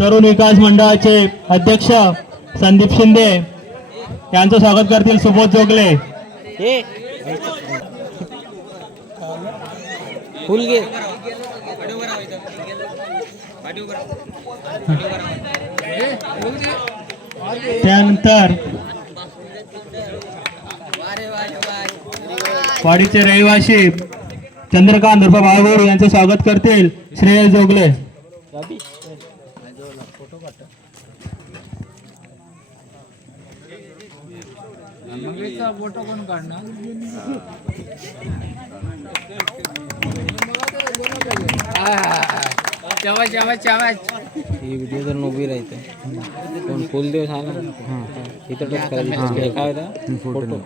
तरुण विकास मंडळाचे अध्यक्ष संदीप शिंदे यांचं स्वागत करतील सुबोध जोगले. त्यानंतर वाडीचे रहिवासी चंद्रकांत रुपा बाळगोर यांचे स्वागत करतील श्रेयस जोगले. ही व्हिडिओ जर उभी राहते. कोण फुल दिवस आला इथं टच करायचं हे काय होता? फोटो.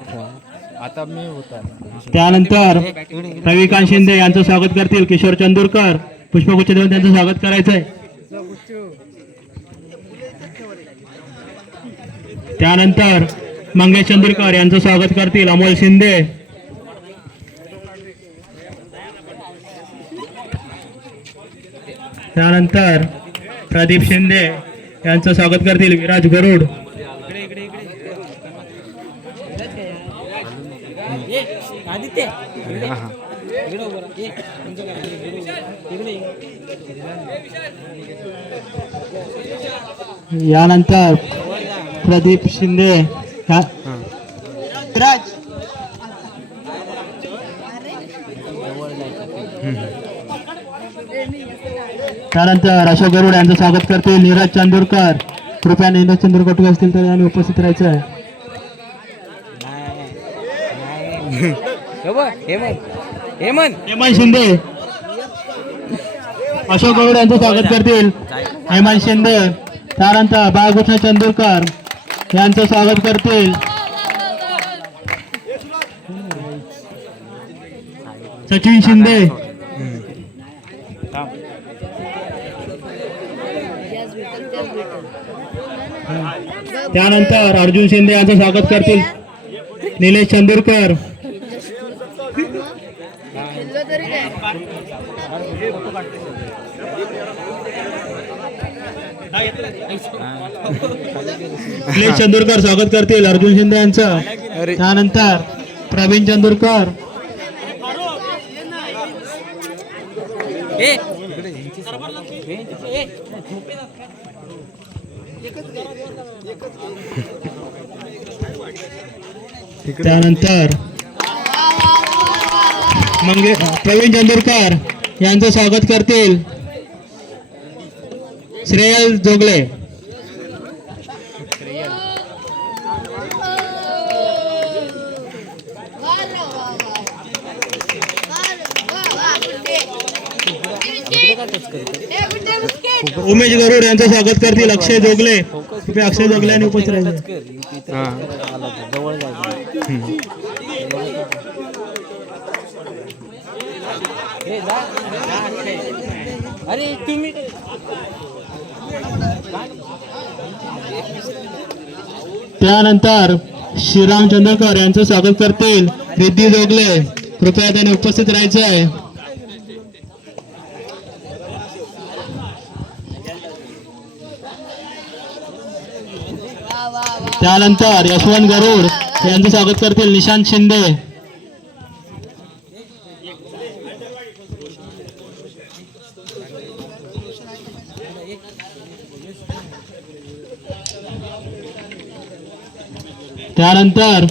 आता मी होता. त्यानंतर रविकांत शिंदे यांचं स्वागत करतील किशोर चंदूरकर. पुष्पगुच्छ देऊन त्यांचं स्वागत करायचंय. त्यानंतर मंगेश चंदुरकर यांचं स्वागत करतील. अमोल शिंदे. त्यानंतर प्रदीप शिंदे यांचं स्वागत करतील. विराज गरुड. यानंतर प्रदीप शिंदे त्यानंतर अशोक गरुड यांचं स्वागत करतील नीरज चंदूरकर. कृपया नीरज चंदूरकर कुठे असतील तर यांनी उपस्थित राहायचं आहे. नाही. हे बघ, हेमंत हेमंत हेमंत शिंदे. अशोक गरुड यांचं स्वागत करतील. हेमंत शिंदे. त्यानंतर बाळकृष्ण चंदूरकर. यांचं स्वागत करतील सचिन शिंदे. त्यानंतर अर्जुन शिंदे यांचं स्वागत करतील. निलेश चंदूरकर. निलेश चंदूरकर स्वागत करतील. अर्जुन शिंदे यांचं. त्यानंतर प्रवीण चंदूरकर. त्यानंतर मंगे प्रवीण चंदूरकर यांचं स्वागत करतील. श्रेयल जोगले. उमेश गरुड यांचं स्वागत करतील अक्षय जोगले. कृपया अक्षय जोगले आणि उपस्थित राहिले. अरे तुम्ही त्यानंतर श्रीराम चंद्रकर यांचं स्वागत करतील रिद्धी जोगले. कृपया त्यांनी उपस्थित राहायचं आहे त्यानंतर यशवंत गरुड यांचं स्वागत करतील निशांत शिंदे. त्यानंतर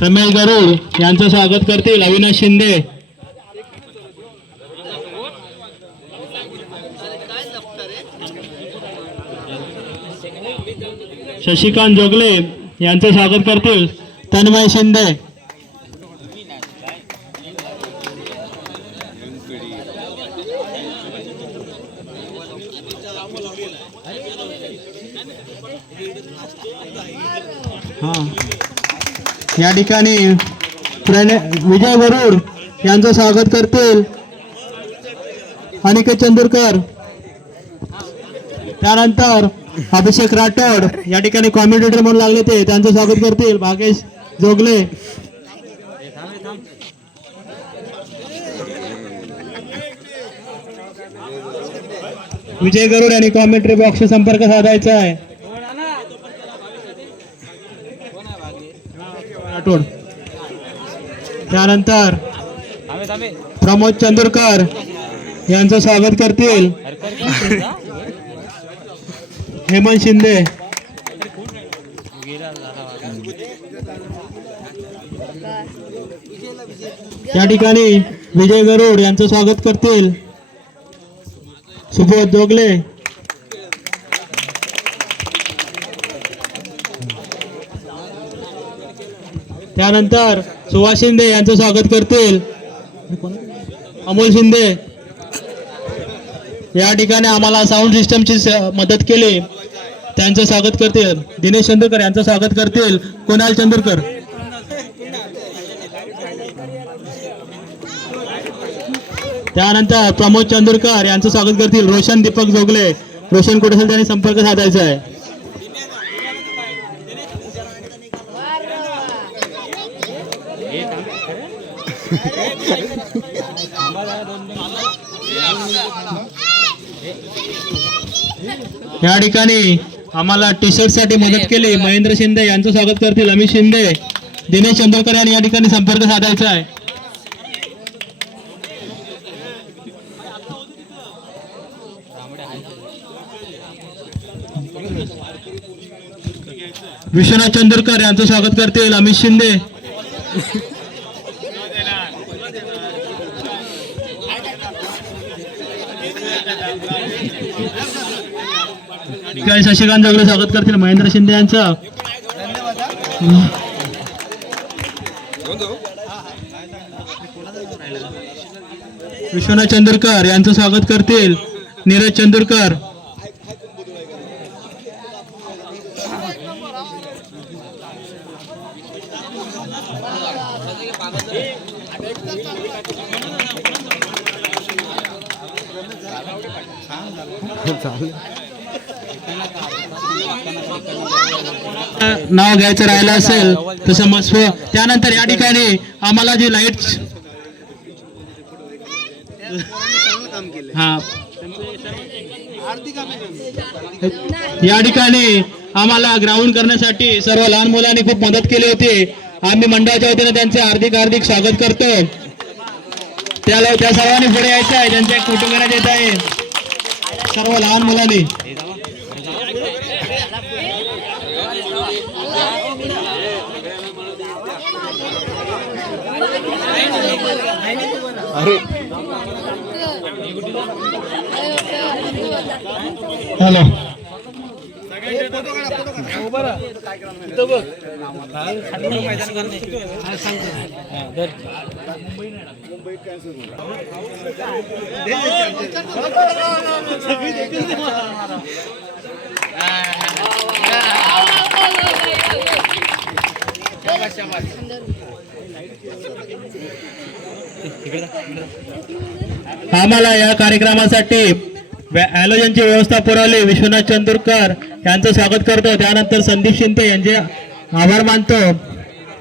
रमेश गरुड यांचं स्वागत करतील. अविनाश शिंदे. शशिकांत जोगले यांचं स्वागत करतील. तन्मय शिंदे हा या ठिकाणी प्रणय विजय वरुड यांचं स्वागत करतील. अनिकेत चंदूरकर. त्यानंतर अभिषेक राठोड या ठिकाणी कॉमेंटेटर म्हणून लागले ते त्यांचं स्वागत करतील. भागेश जोगले. विजय गरुड यांनी कॉमेंट्री बॉक्स संपर्क साधायचा आहे. राठोड त्यानंतर प्रमोद चंदूरकर यांचं स्वागत करतील. हेमंत शिंदे. या ठिकाणी विजय गरुड यांचं स्वागत करतील. सुबोध जोगले. त्यानंतर सुभाष शिंदे यांचं स्वागत करतील. अमोल शिंदे. या ठिकाणी आम्हाला साऊंड सिस्टमची मदत केली. त्यांचं स्वागत करतील. दिनेश चंदूरकर यांचं स्वागत करतील. कुणाल चंदूरकर? त्यानंतर प्रमोद चंदूरकर यांचं स्वागत करतील. रोशन दीपक जोगले. रोशन कुठे त्यांनी संपर्क साधायचा आहे. या ठिकाणी आम्हाला टी शर्टसाठी मदत केली. महेंद्र शिंदे यांचं स्वागत करतील. अमित शिंदे दिनेश चंदोरकर यांनी या ठिकाणी संपर्क साधायचा आहे. विश्वनाथ चंदोरकर यांचं स्वागत करतील. अमित शिंदे. काय शशिकांत जोगले स्वागत करतील? महेंद्र शिंदे यांचं. विश्वनाथ चंदुरकर यांचं स्वागत करतील. नीरज चंदूरकर. नाव घ्यायचं राहिलं असेल तर समस्व त्यानंतर या ठिकाणी आम्हाला जी लाइट हा. या ठिकाणी आम्हाला ग्राउंड करण्यासाठी सर्व लहान मुलांनी खूप मदत केली होती. आम्ही मंडळाच्या वतीने त्यांचे हार्दिक हार्दिक स्वागत करतो. त्याला त्या सर्वांनी पुढे यायचं आहे. त्यांच्या एक येत आहे. सर्व लहान मुलांनी. हॅलो हा, धर. आम्हाला या कार्यक्रमासाठी व्या- हॅलोजनची व्यवस्था पुरवली. विश्वनाथ चंदूरकर यांचं स्वागत करतो. त्यानंतर संदीप शिंदे यांचे आभार मानतो.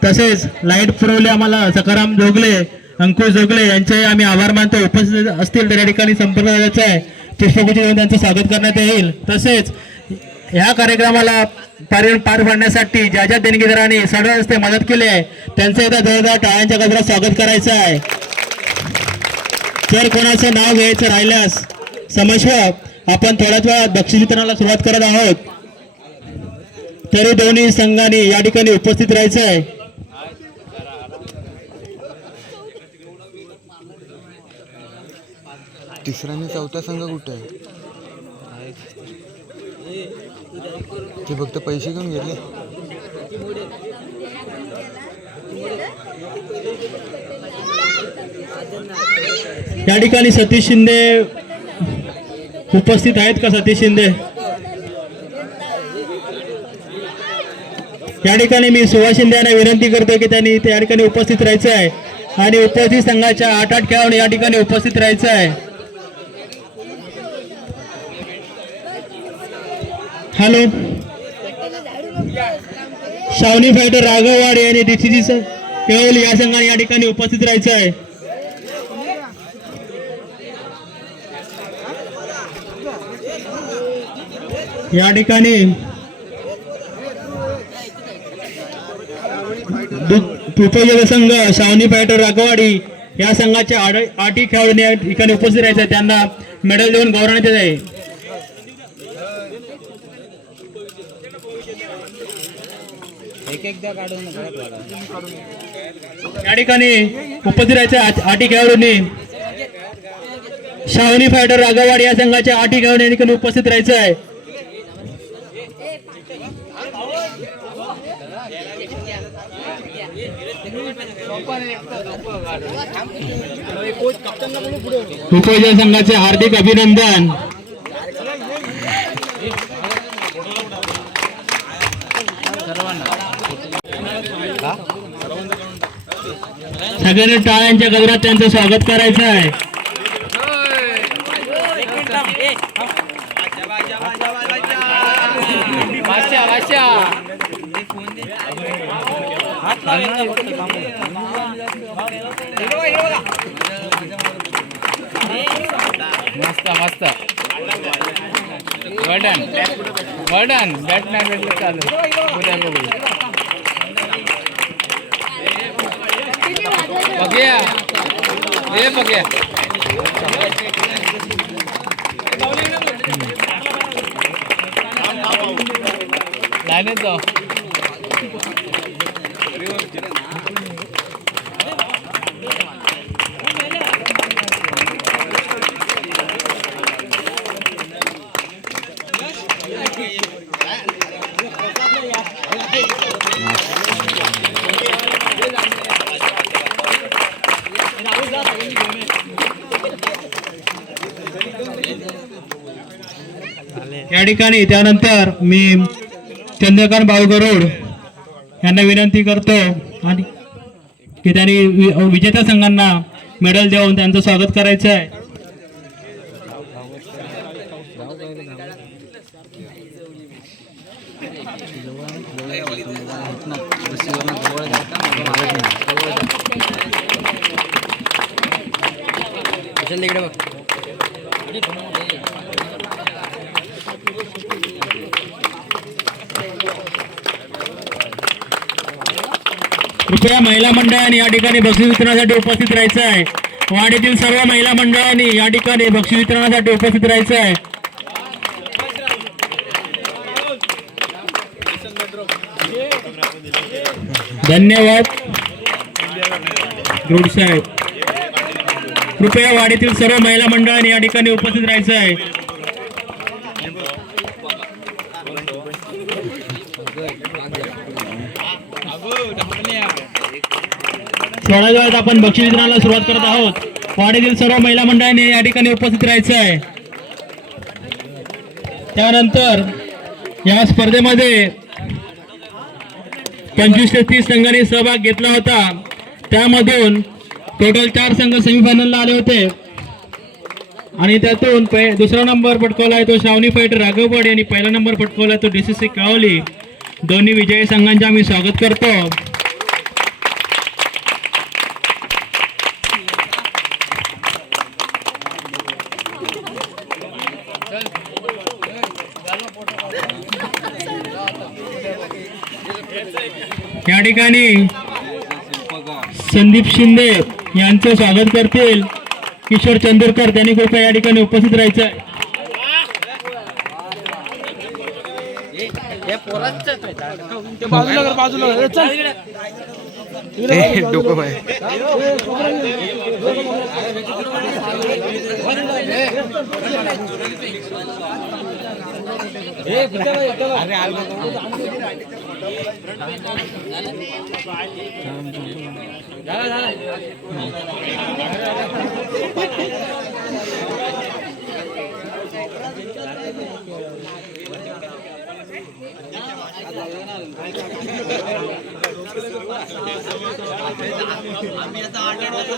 तसेच लाइट पुरवली आम्हाला. सकाराम जोगले अंकुश जोगले यांचे आम्ही आभार मानतो. उपस्थित असतील तर या ठिकाणी संपर्क करायचा आहे. पुष्पगुच्छ देऊन त्यांचं स्वागत करण्यात येईल. तसेच ह्या कार्यक्रमाला पार पार पाडण्यासाठी ज्या ज्या देणगीदारांनी सडळ रस्ते मदत केली आहे त्यांचं एकदा जोरदार टाळ्यांच्या गजरात स्वागत करायचं आहे. जर कोणाचं नाव घ्यायचं राहिल्यास समस्व आपण थोड्याच वेळात बक्षीस वितरणाला सुरुवात करत आहोत. तरी दोन्ही संघांनी या ठिकाणी उपस्थित राहायचं आहे तिसरा आणि चौथा संघ कुठे आहे? ते फक्त पैसे घेऊन गेले. या ठिकाणी सतीश शिंदे उपस्थित आहेत का सतीश शिंदे? या ठिकाणी मी सुभाष शिंदे यांना विनंती करतो की त्यांनी त्या ठिकाणी उपस्थित राहायचं आहे. आणि उपस्थित संघाच्या आठ आठ खेळाडू या ठिकाणी उपस्थित राहायचं आहे. हॅलो. शावनी फायटर राघववाड यांनी डीसीजी केवळ या संघाने या ठिकाणी उपस्थित राहायचं आहे. या ठिकाणी संघ सावनी फायटर रागवाडी या संघाच्या आठी खेळाडूंनी या ठिकाणी उपस्थित राहायचे. त्यांना मेडल देऊन गौरवण्यात येत आहे. या ठिकाणी उपस्थित राहायचे आठ- आठी खेळाडूंनी. शावनी फायटर रागवाडी या संघाच्या खेळाडू या ठिकाणी उपस्थित राहायचं आहे. उपयोजन संघाचे हार्दिक अभिनंदन. सगळ्यांनी टाळ्यांच्या गजरात त्यांचं स्वागत करायचं आहे मस्त मस्त. वडन वडन बॅट नाही भेटलं चालू उद्या बघू बघूया हे बघूया लाईन जाऊ या ठिकाणी त्यानंतर मी चंद्रकांत बावगरोड यांना विनंती करतो आणि की त्यांनी विजेत्या संघांना मेडल देऊन त्यांचं स्वागत करायचं आहे. तिकडे बघ. कृपया महिला मंडळाने या ठिकाणी बक्षीस वितरणासाठी उपस्थित राहायचं आहे. वाडीतील सर्व महिला मंडळांनी या ठिकाणी बक्षीस वितरणासाठी उपस्थित राहायचं आहे. धन्यवाद. गुड साहेब. कृपया वाडीतील सर्व महिला मंडळांनी या ठिकाणी उपस्थित राहायचं आहे. थोड्या वेळात आपण बक्षीस वितरणाला सुरुवात करत आहोत. वाडीतील सर्व महिला मंडळाने या ठिकाणी उपस्थित राहायचं आहे. त्यानंतर या स्पर्धेमध्ये पंचवीस ते तीस संघांनी सहभाग घेतला होता. त्यामधून टोटल चार संघ सेमीफायनलला आले होते. आणि त्यातून पहि- दुसरा नंबर पटकावला आहे तो श्रावणी पैठ राघववाडी यांनी. पहिला नंबर पटकावला तो डीसीसी कावली. दोन्ही विजयी संघांचे आम्ही स्वागत करतो. या ठिकाणी संदीप शिंदे यांचं स्वागत करतील. किशोर चंदुरकर त्यांनी कृपया या ठिकाणी उपस्थित राहायचं. बाजूला आम्ही आता आठ आठ वाजता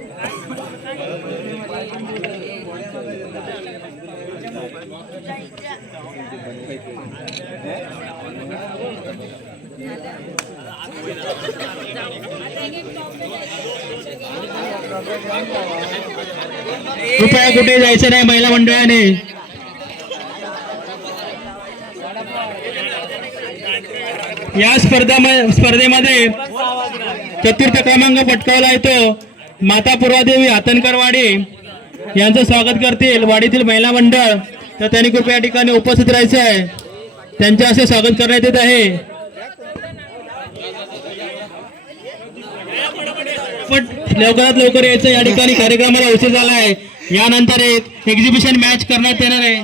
कृपया कुठे जायचं नाही महिला मंडळाने? या स्पर्धा स्पर्धेमध्ये चतुर्थ क्रमांक पटकावला येतो. माता पूर्वादेवी हातनकरवाडी यांचं स्वागत करतील वाडीतील महिला मंडळ. तर त्यांनी कृपया या ठिकाणी उपस्थित राहायचं आहे. त्यांचे असे स्वागत करण्यात येत आहे. पण लवकरात लवकर यायचं. या ठिकाणी कार्यक्रमाला उशीर झाला आहे यानंतर एक एक्झिबिशन मॅच करण्यात येणार आहे.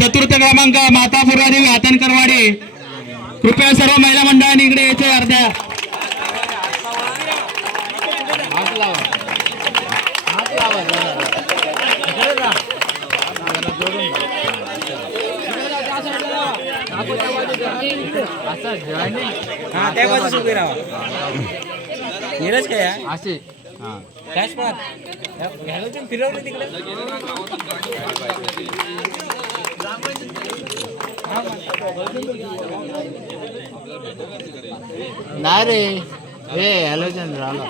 चतुर्थ क्रमांक माता पुरादेवी हातनकरवाडी कृपया सर्व महिला मंडळांनी इकडे यायचं अर्ध्या. हा त्या बाजूस उभे राहा. नीरज काय आहे? असे. फिरवलं तिकडे. नाही रे. हे हॅलोजन राहिला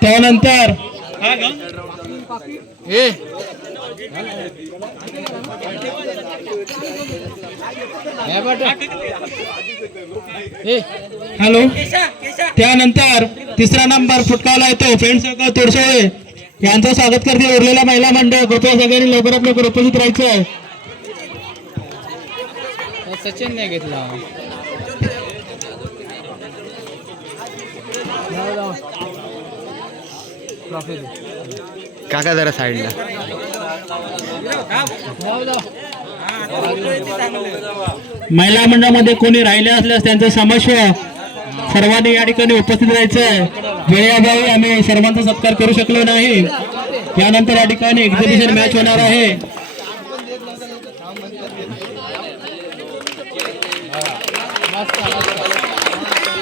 त्यानंतर ए हॅलो. त्यानंतर तिसरा नंबर फुटकावला येतो. फ्रेंड सर्कल तोडसोळे. यांचं स्वागत करते उरलेला महिला मंडळ. कृपया सगळ्यांनी लवकरात लवकर उपस्थित राहायचं आहे सचिन नाही घेतला. काका जरा साईडला. महिला मंडळामध्ये कोणी राहिले असल्यास त्यांचं समस्व सर्वांनी या ठिकाणी उपस्थित राहायचं आहे वेळेअभावी आम्ही सर्वांचा सत्कार करू शकलो नाही. यानंतर या ठिकाणी एक्झिबिशन मॅच होणार आहे.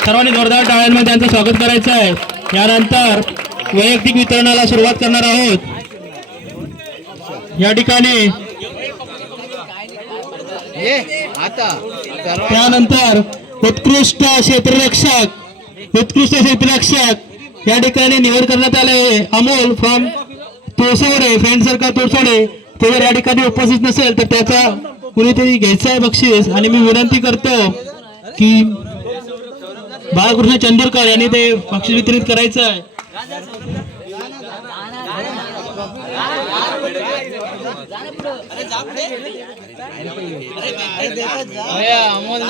सर्वांनी जोरदार टाळ्यांमध्ये त्यांचं स्वागत करायचं आहे यानंतर वैयक्तिक वितरणाला सुरुवात करणार आहोत. या ठिकाणी त्यानंतर उत्कृष्ट क्षेत्ररक्षक उत्कृष्ट क्षेत्ररक्षक या ठिकाणी निवड करण्यात आले आहे. अमोल फ्रॉम तोसोडे फ्रेंड सर्कल तोसोडे तो जर या ठिकाणी उपस्थित नसेल तर त्याचा कुणीतरी घ्यायचं आहे बक्षीस. आणि मी विनंती करतो की बाळकृष्ण चंदूरकर यांनी ते बक्षीस वितरित करायचं आहे. अमोल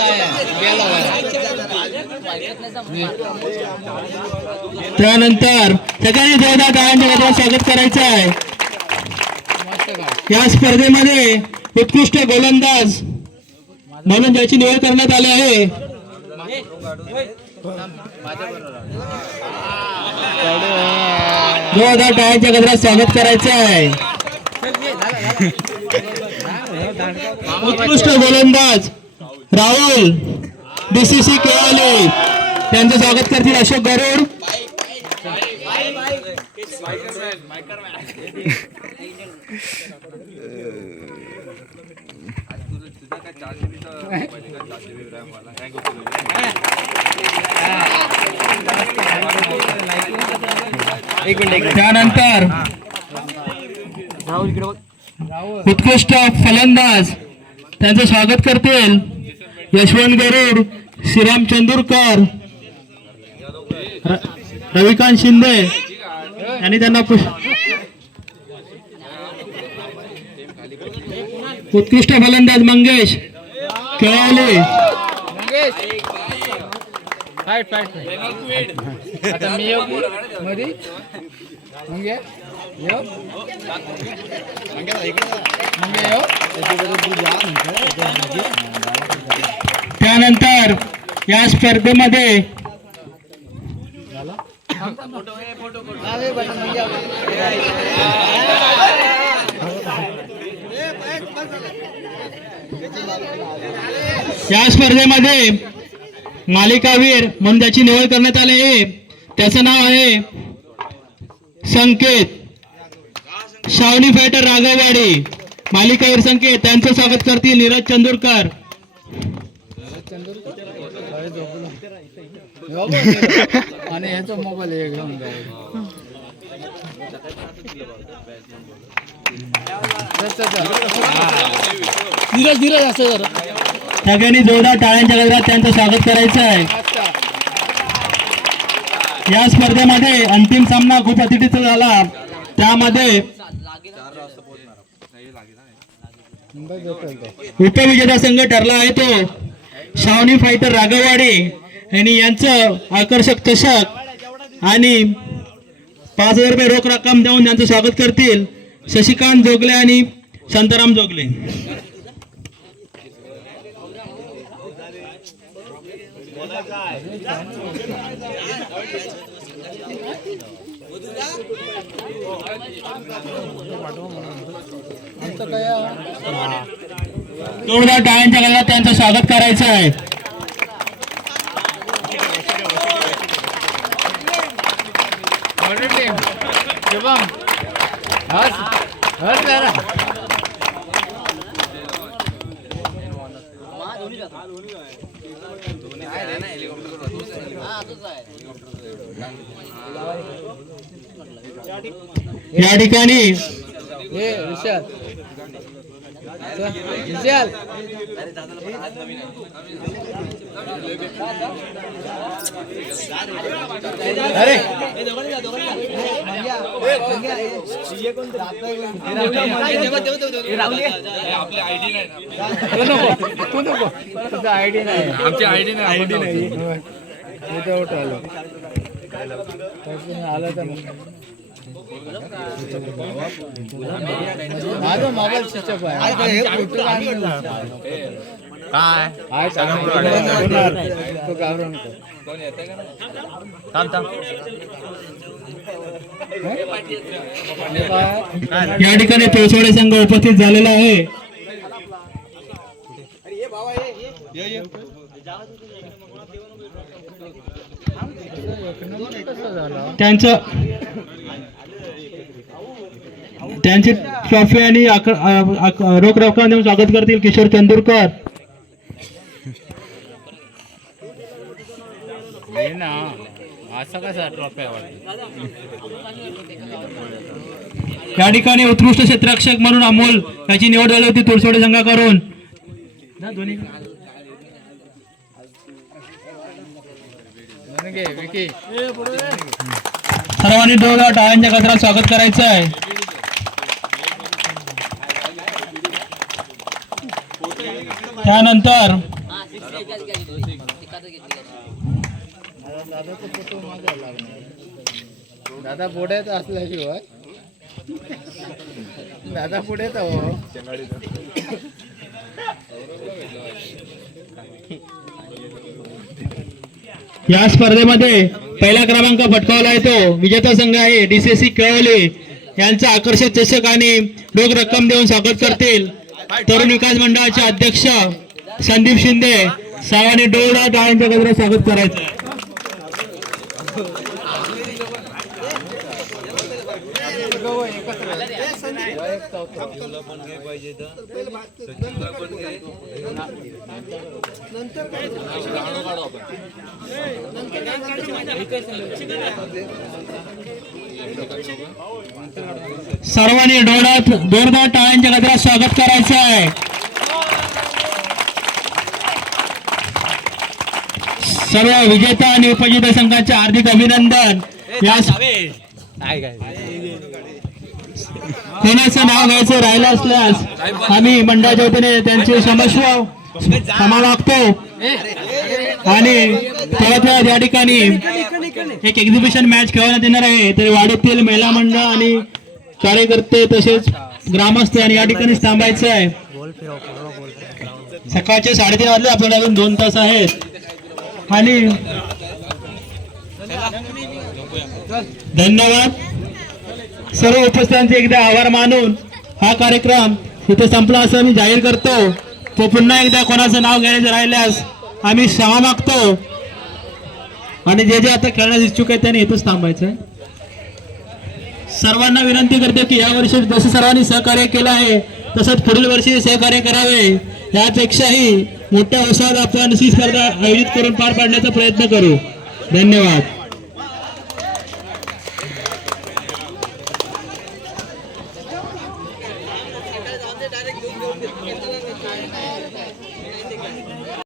त्यानंतर सगळ्यांनी जोरदार टाळ्यांच्या गजरात स्वागत करायचं आहे. या स्पर्धेमध्ये उत्कृष्ट गोलंदाज म्हणून ज्याची निवड करण्यात आली आहे. जोरदार टाळ्यांच्या गजरात स्वागत करायचं आहे. उत्कृष्ट गोलंदाज राहुल बीसीसी केवाले त्यांचं स्वागत करतील अशोक गरुड. त्यानंतर उत्कृष्ट फलंदाज त्यांचं स्वागत करतील यशवंत गरुड श्रीराम चंदूरकर रविकांत शिंदे यांनी त्यांना पुष उत्कृष्ट फलंदाज मंगेश केळवले. फाईट फाईट आता मी येऊ की मध्ये मग ये येऊ मग येऊ त्यानंतर या स्पर्धेमध्ये या स्पर्धेमध्ये मालिकावीर म्हणून त्याची निवड करण्यात आली आहे. त्याचं नाव आहे संकेत. शावनी फायटर राघववाडी. मालिकावीर संकेत त्यांचं स्वागत करतील नीरज चंदूरकर. आणि ह्याचा मोबाईल हे घेऊन धीरज धीरज असं जरा सगळ्यांनी जोरदार टाळ्यांच्या गजरात त्यांचं स्वागत करायचं आहे. या स्पर्धेमध्ये अंतिम सामना खूप अतिथीचा झाला. त्यामध्ये उपविजेता संघ ठरला आहे तो. शावनी फायटर राघववाडी आणि यांचं आकर्षक चषक आणि पाच हजार रुपये रोख रक्कम देऊन त्यांचं स्वागत करतील. शशिकांत जोगले आणि शांताराम जोगले आमचं काय जोरदार टाळ्यांच्या गजरात त्यांचं स्वागत करायचं आहे. टीम शुभम. या ठिकाणी हे विशाल. विशाल. अरे. तू नको तू नको तुझा आयडी नाही. आमची आयडी नाही आयडी नाही आलं तर माझा मोबाईल स्विच ऑफ आहे. काय तो घाबरू नको हे काय? या ठिकाणी तोसवाडे संघ उपस्थित झालेला आहे. त्यांचं त्यांची ट्रॉफी आणि रोख रक्कम देऊन स्वागत करतील किशोर ट्रॉफी या ठिकाणी उत्कृष्ट क्षेत्ररक्षक म्हणून अमोल याची निवड झाली होती तुरसोडे संघाकडून. सर्वांनी जोरदार टाळ्यांच्या गजरात स्वागत करायचं आहे त्यानंतर दादा पुढेच असल्याशिवाय दादा पुढे हो. या स्पर्धेमध्ये पहिला क्रमांक पटकावला आहे तो विजेता संघ आहे डीसीसी कळवले. यांचा आकर्षक चषक आणि रोख रक्कम देऊन स्वागत करतील. तरुण विकास मंडळाचे अध्यक्ष संदीप शिंदे सावाने डोळा टाळ्यांच्या गजरात स्वागत करायचं. नंतर सर्वांनी डोळ्यात जोरदार टाळ्यांच्या गजरात स्वागत करायचं आहे. सर्व विजेता आणि उपविजेता संघाचे हार्दिक अभिनंदन. या कोणाचं नाव घ्यायचं राहिलं असल्यास आम्ही मंडळाच्या वतीने त्यांचे समस्या क्षमा मागतो आणि परत या ठिकाणी एक एक्झिबिशन मॅच खेळवण्यात येणार आहे. तर वाडीतील महिला मंडळ आणि कार्यकर्ते तसेच ग्रामस्थ आणि या ठिकाणी थांबायचं आहे. सकाळचे साडेतीन वाजले आपल्याला अजून दोन तास आहेत. आणि धन्यवाद. सर्व उपस्थितांचे एकदा आभार मानून हा कार्यक्रम इथे संपला असं मी जाहीर करतो. तो पुन्हा एकदा कोणाचं नाव घ्यायचं राहिल्यास आम्ही क्षमा मागतो. आणि जे जे आता खेळण्यास इच्छुक आहे त्यांनी इथंच थांबायचं. आहे सर्वांना विनंती करते की या वर्षी जसं सर्वांनी सहकार्य केलं आहे तसंच पुढील वर्षी सहकार्य करावे. यापेक्षाही मोठ्या उत्साहात आपण ही स्पर्धा आयोजित करून पार पाडण्याचा प्रयत्न करू. धन्यवाद.